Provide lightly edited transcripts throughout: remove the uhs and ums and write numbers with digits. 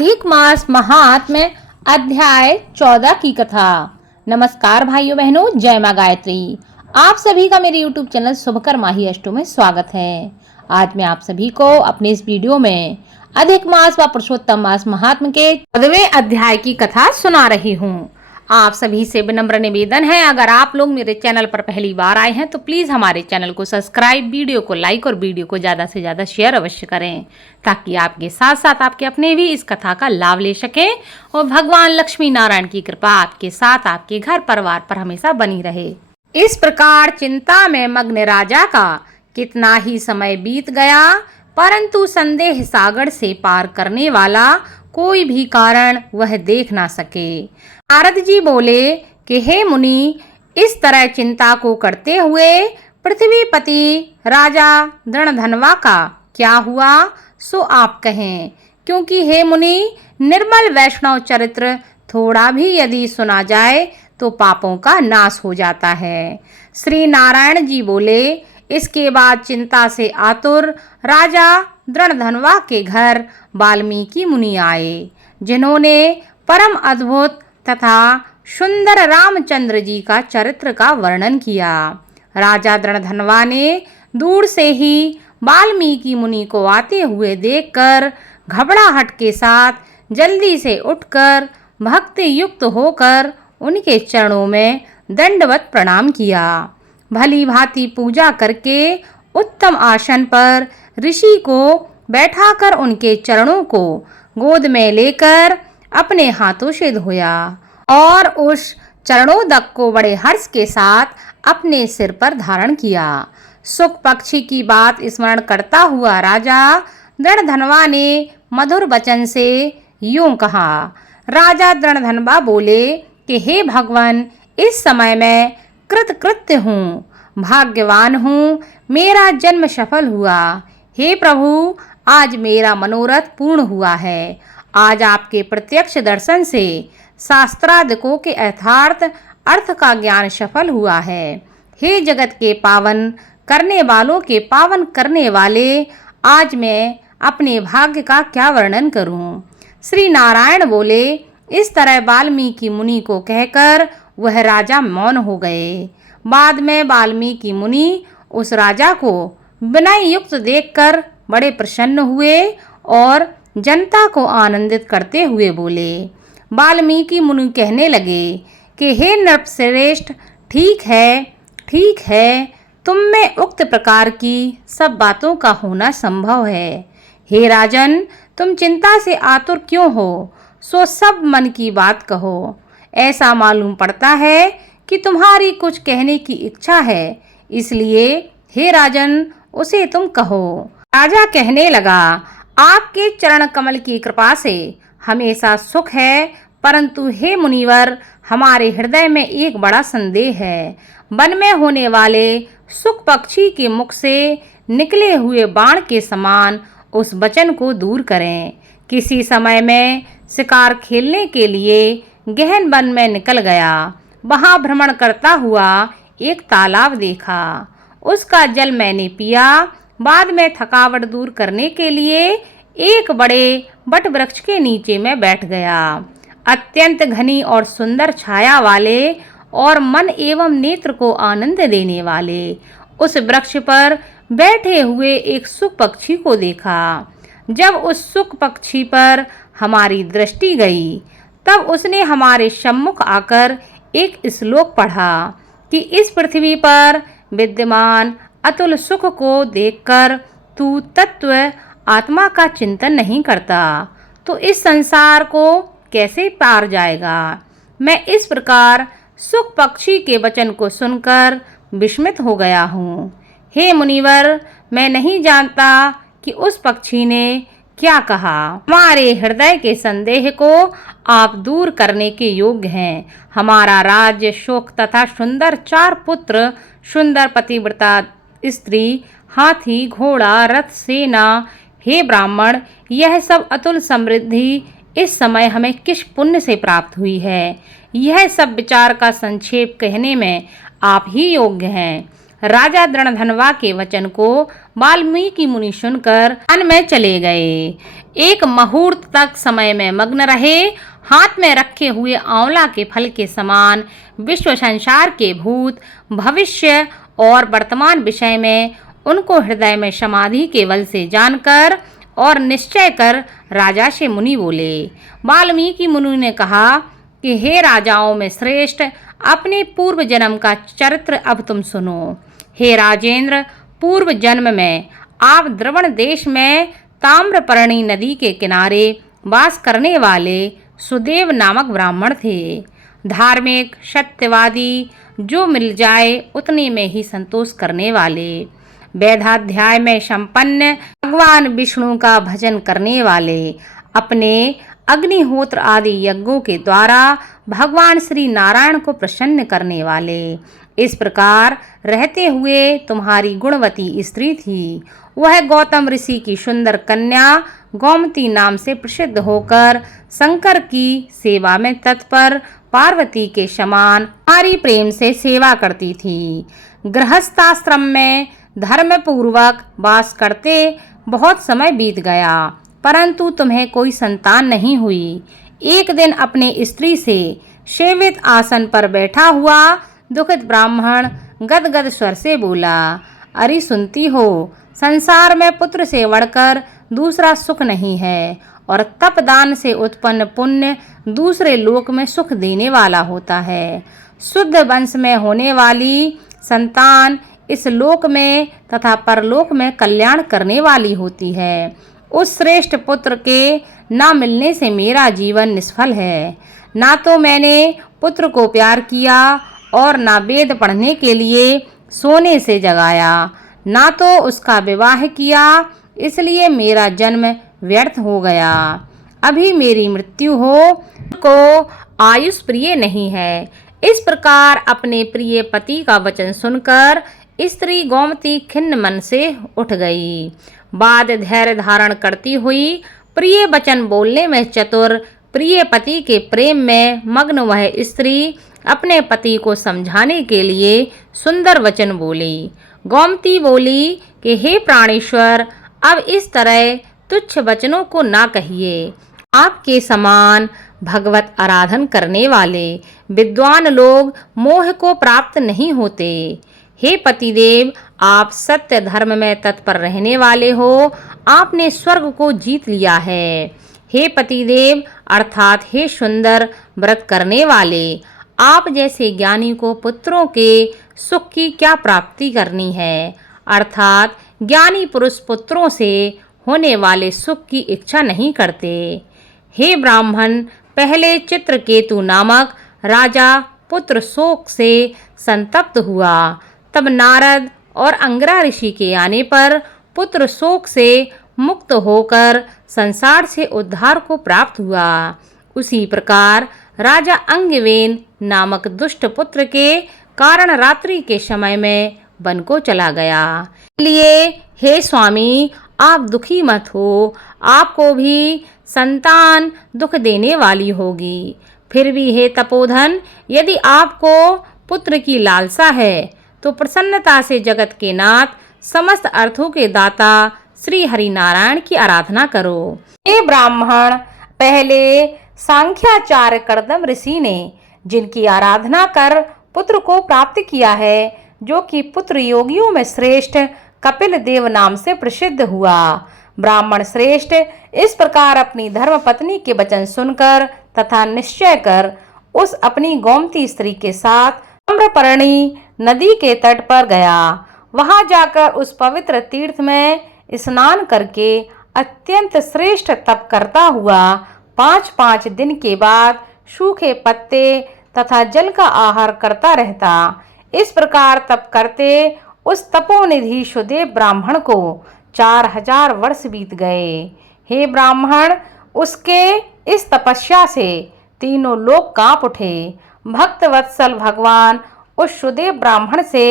अधिक मास महात्म्य अध्याय 14 की कथा। नमस्कार भाइयों बहनों, जय मां गायत्री। आप सभी का मेरे YouTube चैनल शुभकर माही अष्टों में स्वागत है। आज मैं आप सभी को अपने इस वीडियो में अधिक मास व पुरुषोत्तम मास महात्म्य के 14वें अध्याय की कथा सुना रही हूँ। आप सभी से विनम्र निवेदन है, अगर आप लोग मेरे चैनल पर पहली बार आए हैं तो प्लीज़ हमारे चैनल को सब्सक्राइब, वीडियो को लाइक और वीडियो को ज़्यादा से ज़्यादा शेयर अवश्य करें, ताकि आपके साथ साथ आपके अपने भी इस कथा का लाभ ले सकें और भगवान लक्ष्मी नारायण की कृपा आपके साथ आपके घर परिवार पर हमेशा बनी रहे। इस प्रकार चिंता में मग्न राजा का कितना ही समय बीत गया, परंतु संदेह सागर से पार करने वाला कोई भी कारण वह देख ना सके। नारद जी बोले कि हे मुनि, इस तरह चिंता को करते हुए पृथ्वीपति राजा दृणधनवा का क्या हुआ सो आप कहें, क्योंकि हे मुनि, निर्मल वैष्णव चरित्र थोड़ा भी यदि सुना जाए तो पापों का नाश हो जाता है। श्री नारायण जी बोले, इसके बाद चिंता से आतुर राजा दृणधनवा के घर वाल्मीकि मुनि आए, जिन्होंने परम अद्भुत तथा सुंदर रामचंद्र जी का चरित्र का वर्णन किया। राजा दृणधनवा ने दूर से ही वाल्मीकि मुनि को आते हुए देखकर घबराहट के साथ जल्दी से उठकर भक्ति युक्त होकर उनके चरणों में दंडवत प्रणाम किया। भली भांति पूजा करके उत्तम आसन पर ऋषि को बैठाकर उनके चरणों को गोद में लेकर अपने हाथों से धोया और उस चरणोदक को बड़े हर्ष के साथ अपने सिर पर धारण किया। सुख पक्षी की बात स्मरण करता हुआ राजा दृणधनवा ने मधुर वचन से यूं कहा। राजा दृणधनवा बोले कि हे भगवान, इस समय मैं कृतकृत्य हूँ, भाग्यवान हूँ, मेरा जन्म सफल हुआ। हे प्रभु, आज मेरा मनोरथ पूर्ण हुआ है। आज आपके प्रत्यक्ष दर्शन से शास्त्रादिकों के यथार्थ अर्थ का ज्ञान सफल हुआ है। हे जगत के पावन करने वालों के पावन करने वाले, आज मैं अपने भाग्य का क्या वर्णन करूं। श्री नारायण बोले। इस तरह वाल्मीकि मुनि को कहकर वह राजा मौन हो गए। बाद में वाल्मीकि मुनि उस राजा को विनय युक्त देखकर बड़े प्रसन्न हुए और जनता को आनंदित करते हुए बोले। वाल्मीकि मुनि कहने लगे कि हे नृपश्रेष्ठ, ठीक है, तुम में उक्त प्रकार की सब बातों का होना संभव है। हे राजन, तुम चिंता से आतुर क्यों हो, सो सब मन की बात कहो। ऐसा मालूम पड़ता है कि तुम्हारी कुछ कहने की इच्छा है, इसलिए हे राजन, उसे तुम कहो। राजा कहने लगा, आपके चरण कमल की कृपा से हमेशा सुख है, परंतु हे मुनिवर, हमारे हृदय में एक बड़ा संदेह है। वन में होने वाले सुख पक्षी के मुख से निकले हुए बाण के समान उस वचन को दूर करें। किसी समय में शिकार खेलने के लिए गहन वन में निकल गया। वहां भ्रमण करता हुआ एक तालाब देखा, उसका जल मैंने पिया। बाद में थकावट दूर करने के लिए एक बड़े बट वृक्ष के नीचे में बैठ गया। अत्यंत घनी और सुंदर छाया वाले और मन एवं नेत्र को आनंद देने वाले उस वृक्ष पर बैठे हुए एक सुख पक्षी को देखा। जब उस सुख पक्षी पर हमारी दृष्टि गई, तब उसने हमारे सम्मुख आकर एक श्लोक पढ़ा कि इस पृथ्वी पर विद्यमान अतुल सुख को देखकर तू तत्व आत्मा का चिंतन नहीं करता, तो इस संसार को कैसे पार जाएगा। मैं इस प्रकार सुख पक्षी के वचन को सुनकर विस्मित हो गया हूँ। हे मुनिवर, मैं नहीं जानता कि उस पक्षी ने क्या कहा। हमारे हृदय के संदेह को आप दूर करने के योग्य हैं। हमारा राज्य, शोक तथा सुंदर 4 पुत्र, सुंदर पतिव्रता स्त्री, हाथी, घोड़ा, रथ, सेना, हे ब्राह्मण, यह सब अतुल समृद्धि इस समय हमें किस पुण्य से प्राप्त हुई है। यह सब विचार का संक्षेप कहने में आप ही योग्य हैं। राजा दृणधनवा के वचन को वाल्मीकि मुनि सुनकर वन में चले गए। एक मुहूर्त तक समय में मग्न रहे। हाथ में रखे हुए आंवला के फल के समान विश्व संसार के भूत, भविष्य और वर्तमान विषय में उनको हृदय में समाधि के बल से जानकर और निश्चय कर राजा से मुनि बोले। वाल्मीकि मुनि ने कहा कि हे राजाओं में श्रेष्ठ, अपने पूर्व जन्म का चरित्र अब तुम सुनो। हे राजेंद्र, पूर्व जन्म में आप द्रवण देश में ताम्रपर्णी नदी के किनारे वास करने वाले सुदेव नामक ब्राह्मण थे। धार्मिक, सत्यवादी, जो मिल जाए उतने में ही संतोष करने वाले, वेदाध्याय में संपन्न, भगवान विष्णु का भजन करने वाले, अपने अग्निहोत्र आदि यज्ञों के द्वारा भगवान श्री नारायण को प्रसन्न करने वाले। इस प्रकार रहते हुए तुम्हारी गुणवती स्त्री थी। वह गौतम ऋषि की सुंदर कन्या गोमती नाम से प्रसिद्ध होकर शंकर की सेवा में तत्पर पार्वती के समान नारी प्रेम से सेवा करती थी। गृहस्थाश्रम में धर्म पूर्वक वास करते बहुत समय बीत गया, परंतु तुम्हें कोई संतान नहीं हुई। एक दिन अपने स्त्री से सेवित आसन पर बैठा हुआ दुखित ब्राह्मण गदगद स्वर से बोला, अरे सुनती हो, संसार में पुत्र से बढ़कर दूसरा सुख नहीं है और तपदान से उत्पन्न पुण्य दूसरे लोक में सुख देने वाला होता है। शुद्ध वंश में होने वाली संतान इस लोक में तथा परलोक में कल्याण करने वाली होती है। उस श्रेष्ठ पुत्र के न मिलने से मेरा जीवन निष्फल है। ना तो मैंने पुत्र को प्यार किया और ना वेद पढ़ने के लिए सोने से जगाया, ना तो उसका विवाह किया, इसलिए मेरा जन्म व्यर्थ हो गया। अभी मेरी मृत्यु हो को आयुष प्रिय नहीं है। इस प्रकार अपने प्रिय पति का वचन सुनकर स्त्री गोमती खिन्न मन से उठ गई। बाद धैर्य धारण करती हुई प्रिय वचन बोलने में चतुर प्रिय पति के प्रेम में मग्न वह स्त्री अपने पति को समझाने के लिए सुंदर वचन बोली। गोमती बोली कि हे प्राणेश्वर, अब इस तरह तुच्छ वचनों को ना कहिए। आपके समान भगवत आराधन करने वाले विद्वान लोग मोह को प्राप्त नहीं होते। हे पतिदेव, आप सत्य धर्म में तत्पर रहने वाले हो, आपने स्वर्ग को जीत लिया है। हे पतिदेव अर्थात हे सुंदर व्रत करने वाले, आप जैसे ज्ञानी को पुत्रों के सुख की क्या प्राप्ति करनी है, अर्थात ज्ञानी पुरुष पुत्रों से होने वाले सुख की इच्छा नहीं करते। हे ब्राह्मण, पहले चित्रकेतु नामक राजा पुत्र शोक से संतप्त हुआ, तब नारद और अंगिरा ऋषि के आने पर पुत्र शोक से मुक्त होकर संसार से उद्धार को प्राप्त हुआ। उसी प्रकार राजा अंगवेन नामक दुष्ट पुत्र के कारण रात्रि के समय में वन को चला गया। इसलिए हे स्वामी, आप दुखी मत हो, आपको भी संतान दुख देने वाली होगी। फिर भी हे तपोधन, यदि आपको पुत्र की लालसा है तो प्रसन्नता से जगत के नाथ, समस्त अर्थों के दाता श्री हरि नारायण की आराधना करो। हे ब्राह्मण, पहले सांख्याचार्य कर्दम ऋषि ने जिनकी आराधना कर पुत्र को प्राप्त किया है, जो कि पुत्र योगियों में श्रेष्ठ कपिल देव नाम से प्रसिद्ध हुआ। ब्राह्मण श्रेष्ठ इस प्रकार अपनी धर्म पत्नी के वचन सुनकर तथा निश्चय कर उस अपनी गोमती स्त्री के साथ ताम्रपर्णी नदी के तट पर गया। वहां जाकर उस पवित्र तीर्थ में स्नान करके अत्यंत श्रेष्ठ तप करता हुआ 5-5 दिन के बाद सूखे पत्ते तथा जल का आहार करता रहता। इस प्रकार तप करते उस तपोनिधि सुदेव ब्राह्मण को 4000 वर्ष बीत गए। हे ब्राह्मण, उसके इस तपस्या से तीनों लोग कांप उठे। भक्त वत्सल भगवान उस सुदेव ब्राह्मण से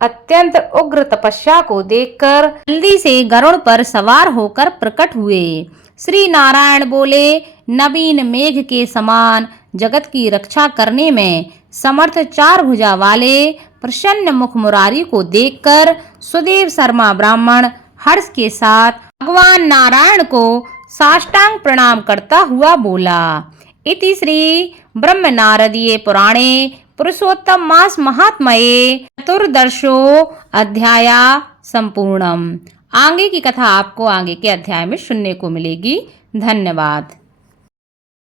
अत्यंत उग्र तपस्या को देखकर जल्दी से गरुड़ पर सवार होकर प्रकट हुए। श्री नारायण बोले, नवीन मेघ के समान जगत की रक्षा करने में समर्थ 4 भुजा वाले प्रसन्न मुख मुरारी को देखकर सुदेव शर्मा ब्राह्मण हर्ष के साथ भगवान नारायण को साष्टांग प्रणाम करता हुआ बोला। इति श्री ब्रह्म नारदीय पुराणे पुरुषोत्तम मास महात्म्ये चतुर्दशो अध्याय संपूर्णम। आगे की कथा आपको आगे के अध्याय में सुनने को मिलेगी। धन्यवाद।